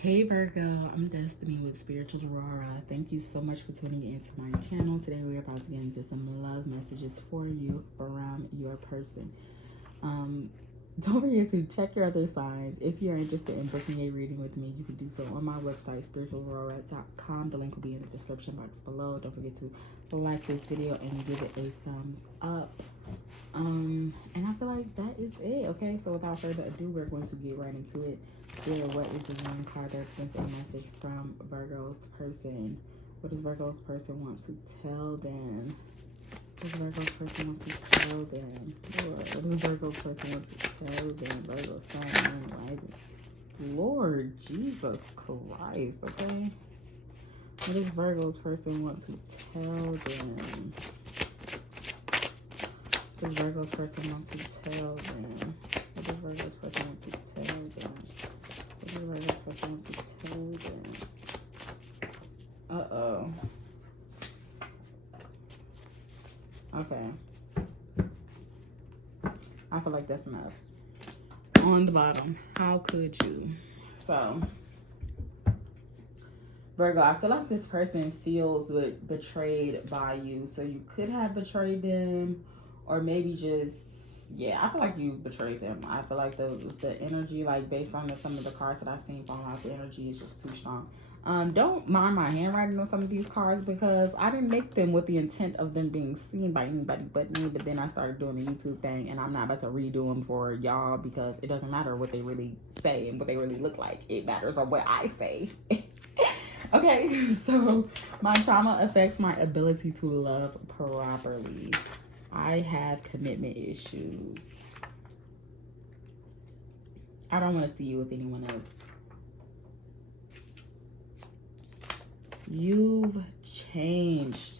Hey Virgo, I'm Destiny with Spiritual Aurora. Thank you so much for tuning into my channel. Today we're about to get into some love messages for you from your person. Don't forget to check your other signs. If you're interested in booking a reading with me, you can do so on my website, spiritualaurora.com. The link will be in the description box below. Don't forget to like this video and give it a thumbs up. And I feel like that is it. Okay, so without further ado, we're going to get right into it. Spirit, what is the one card that represents a message from Virgo's person? What does Virgo's person want to tell them? What does Virgo's person want to tell them? Lord, what does Virgo's person want to tell them? Virgo, sun, moon, rising. Lord Jesus Christ, okay? What does Virgo's person want to tell them? What does Virgo's person want to tell them? What does Virgo's person want to tell them? What does Virgo's person want to tell them? Uh-oh. Okay. I feel like that's enough. On the bottom, how could you? So, Virgo, I feel like this person feels betrayed by you. So you could have betrayed them, or maybe just, yeah, I feel like you betrayed them. I feel like the energy, like based on some of the cards that I've seen falling out, the energy is just too strong. Don't mind my handwriting on some of these cards because I didn't make them with the intent of them being seen by anybody but me. But then I started doing the YouTube thing, and I'm not about to redo them for y'all because it doesn't matter what they really say and what they really look like. It matters on what I say. Okay, so my trauma affects my ability to love properly. I have commitment issues. I don't want to see you with anyone else. You've changed.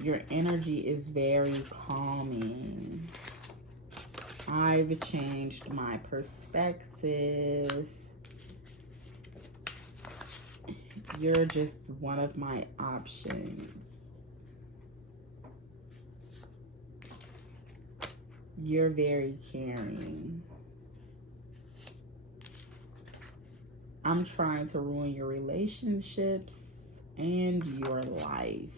Your energy is very calming. I've changed my perspective. You're just one of my options. You're very caring. I'm trying to ruin your relationships and your life.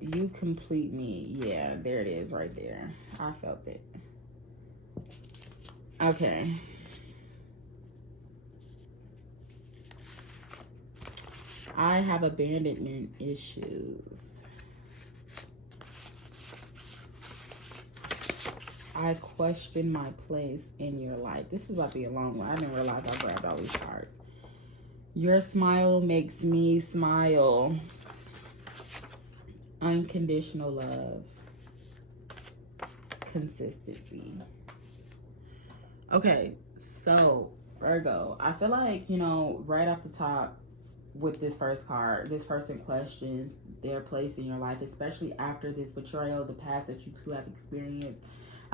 You complete me. Yeah, there it is right there. I felt it. Okay. I have abandonment issues. I question my place in your life. This is about to be a long one. I didn't realize I grabbed all these cards. Your smile makes me smile. Unconditional love. Consistency. Okay, so Virgo, I feel like, right off the top with this first card, this person questions their place in your life, especially after this betrayal, the past that you two have experienced.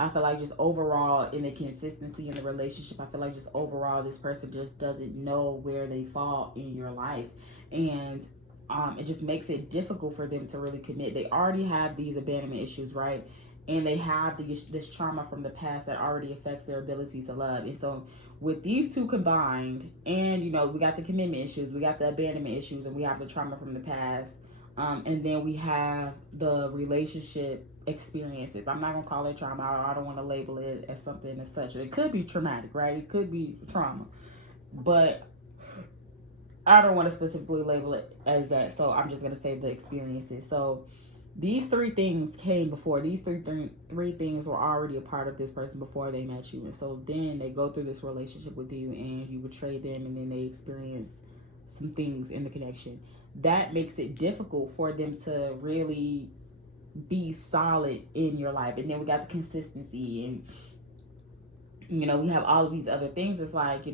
I feel like just overall in the consistency in the relationship, I feel like just overall this person just doesn't know where they fall in your life. And it just makes it difficult for them to really commit. They already have these abandonment issues, right? And they have this trauma from the past that already affects their ability to love. And so with these two combined, and we got the commitment issues, we got the abandonment issues, and we have the trauma from the past, and then we have the relationship experiences. I'm not gonna call it trauma. I don't want to label it as something as such. It could be traumatic, right? It could be trauma, but I don't want to specifically label it as that. So I'm just gonna say the experiences. So these three things came before. These three things were already a part of this person before they met you. And so then they go through this relationship with you and you betray them, and then they experience some things in the connection. That makes it difficult for them to really be solid in your life. And then we got the consistency, and we have all of these other things. It's like,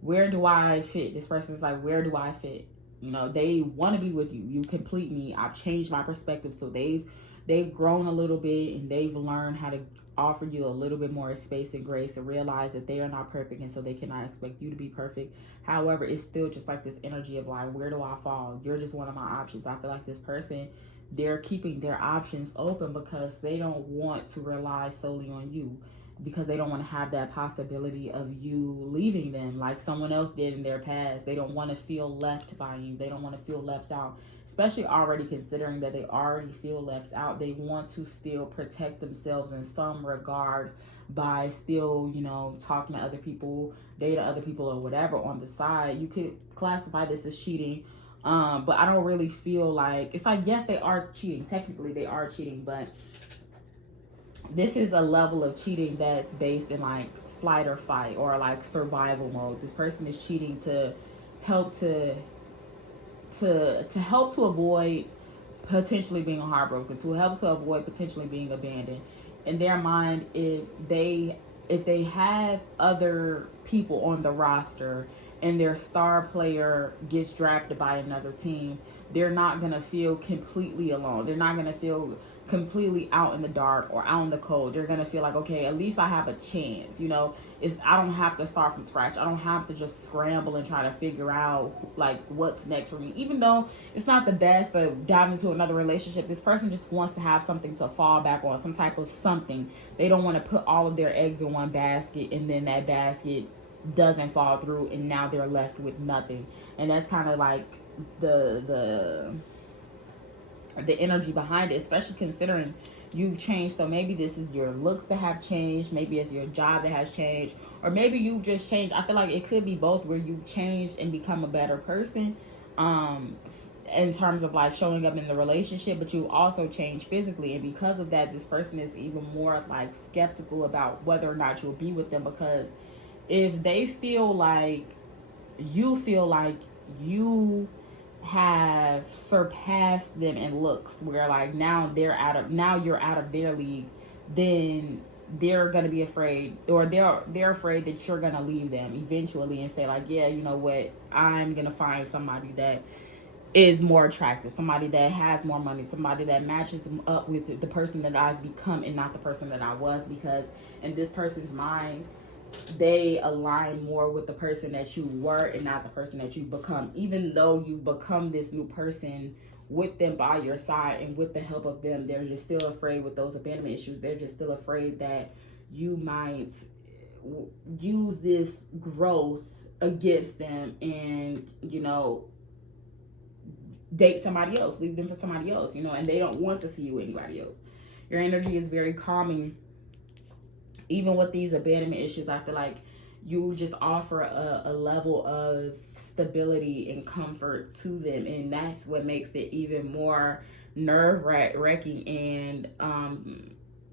where do I fit? This person's like, where do I fit? They want to be with you. You complete me. I've changed my perspective. So they've grown a little bit, and they've learned how to offer you a little bit more space and grace, and realize that they are not perfect, and so they cannot expect you to be perfect. However, it's still just like this energy of like, where do I fall? You're just one of my options. I feel like this person, they're keeping their options open because they don't want to rely solely on you. because they don't want to have that possibility of you leaving them like someone else did in their past. They don't want to feel left by you. They don't want to feel left out, especially already considering that they already feel left out. They want to still protect themselves in some regard by still, you know, talking to other people, dating other people or whatever on the side. You could classify this as cheating. But I don't really feel like, it's like, yes, they are cheating. Technically they are cheating, but this is a level of cheating that's based in like flight or fight or like survival mode. This person is cheating to help to help to avoid potentially being heartbroken, to help to avoid potentially being abandoned. In their mind, if they have other people on the roster and their star player gets drafted by another team, they're not going to feel completely alone. They're not going to feel completely out in the dark or out in the cold. They're going to feel like, okay, at least I have a chance. You know, I don't have to start from scratch. I don't have to just scramble and try to figure out like what's next for me. Even though it's not the best to dive into another relationship, this person just wants to have something to fall back on, some type of something. They don't want to put all of their eggs in one basket and then that basket doesn't fall through and now they're left with nothing. And that's kind of like the energy behind it, especially considering you've changed. So maybe this is your looks that have changed, maybe it's your job that has changed, or maybe you've just changed. I feel like it could be both, where you've changed and become a better person in terms of like showing up in the relationship, but you also changed physically, and because of that, this person is even more like skeptical about whether or not you'll be with them, because if they feel like you have surpassed them in looks, where like now you're out of their league, then they're gonna be afraid, or they're afraid that you're gonna leave them eventually and say like, yeah, you know what, I'm gonna find somebody that is more attractive, somebody that has more money, somebody that matches up with the person that I've become and not the person that I was, because in this person's mind, they align more with the person that you were and not the person that you've become. Even though you've become this new person with them by your side and with the help of them, they're just still afraid with those abandonment issues. They're just still afraid that you might use this growth against them and, you know, date somebody else, leave them for somebody else, you know, and they don't want to see you with anybody else. Your energy is very calming. Even with these abandonment issues, I feel like you just offer a level of stability and comfort to them, and that's what makes it even more nerve-wracking and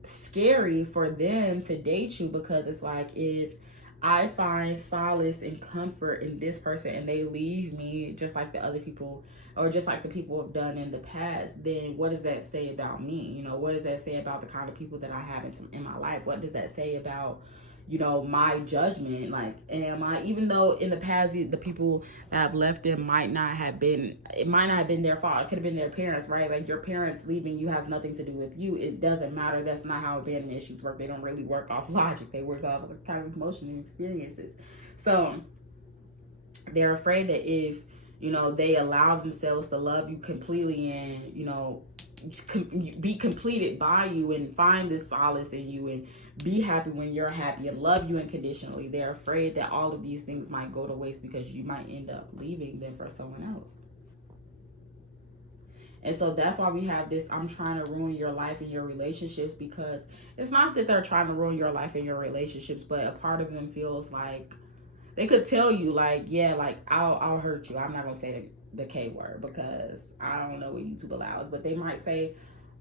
scary for them to date you, because it's like, if I find solace and comfort in this person and they leave me just like the other people, or just like the people have done in the past, then what does that say about me? You know, what does that say about the kind of people that I have in my life? What does that say about, you know, my judgment? Like, am I, even though in the past the people that have left them might not have been their fault. It could have been their parents, right? Like, your parents leaving you has nothing to do with you. It doesn't matter. That's not how abandonment issues work. They don't really work off logic. They work off kind of emotion and experiences. So they're afraid that if, you know, they allow themselves to love you completely and, you know, be completed by you and find this solace in you and be happy when you're happy and love you unconditionally, they're afraid that all of these things might go to waste because you might end up leaving them for someone else. And so that's why we have this, I'm trying to ruin your life and your relationships, because it's not that they're trying to ruin your life and your relationships, but a part of them feels like they could tell you, like, yeah, like, I'll hurt you. I'm not going to say the K word because I don't know what YouTube allows, but they might say,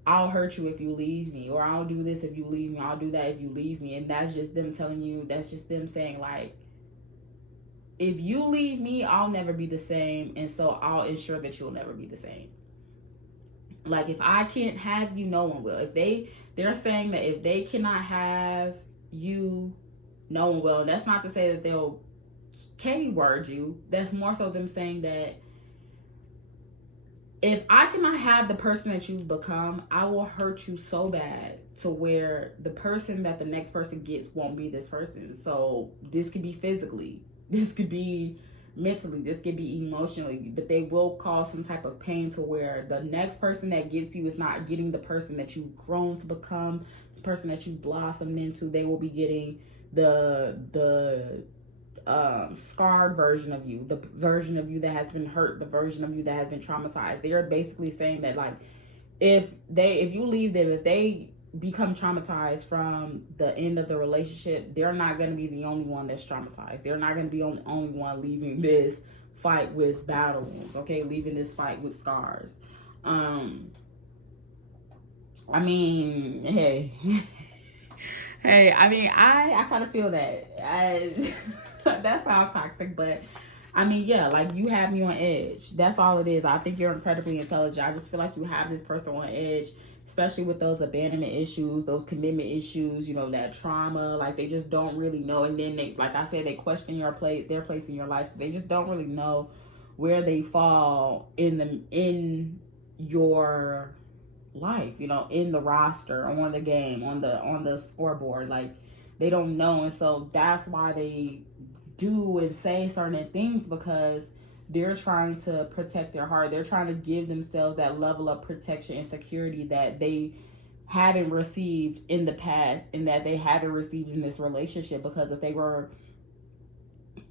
I'll hurt you if you leave me, or I'll do this if you leave me, I'll do that if you leave me. And that's just them telling you, that's just them saying, like, if you leave me, I'll never be the same, and so I'll ensure that you'll never be the same. Like, if I can't have you, no one will. If they're saying that if they cannot have you, no one will. And that's not to say that they'll K-word you. That's more so them saying that if I cannot have the person that you've become, I will hurt you so bad to where the person that the next person gets won't be this person. So this could be physically, this could be mentally, this could be emotionally, but they will cause some type of pain to where the next person that gets you is not getting the person that you've grown to become, person that you blossomed into, they will be getting the scarred version of you, the version of you that has been hurt, the version of you that has been traumatized. They are basically saying that, like, if you leave them, if they become traumatized from the end of the relationship, they're not going to be the only one that's traumatized. They're not going to be the only one leaving this fight with battle wounds, okay? Leaving this fight with scars. I mean, hey. Hey, I mean, I kind of feel that. That sounds toxic, but I mean, yeah, like, you have me on edge. That's all it is. I think you're incredibly intelligent. I just feel like you have this person on edge, especially with those abandonment issues, those commitment issues, you know, that trauma. Like, they just don't really know. And then they, like I said, they question their place in your life. So they just don't really know where they fall in your life, you know, in the roster, on the game, on the scoreboard. Like, they don't know. And so that's why they do and say certain things, because they're trying to protect their heart. They're trying to give themselves that level of protection and security that they haven't received in the past, and that they haven't received in this relationship. Because if they were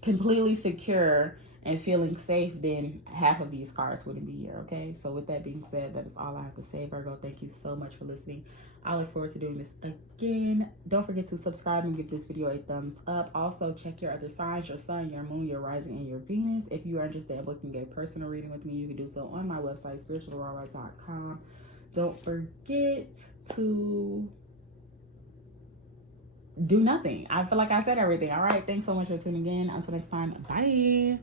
completely secure and feeling safe, then half of these cards wouldn't be here, okay? So with that being said, that is all I have to say, Virgo. Thank you so much for listening. I look forward to doing this again. Don't forget to subscribe and give this video a thumbs up. Also, check your other signs, your sun, your moon, your rising, and your Venus. If you are interested in booking a personal reading with me, you can do so on my website, spiritualrawrise.com. Don't forget to do nothing. I feel like I said everything. All right, thanks so much for tuning in. Until next time, bye.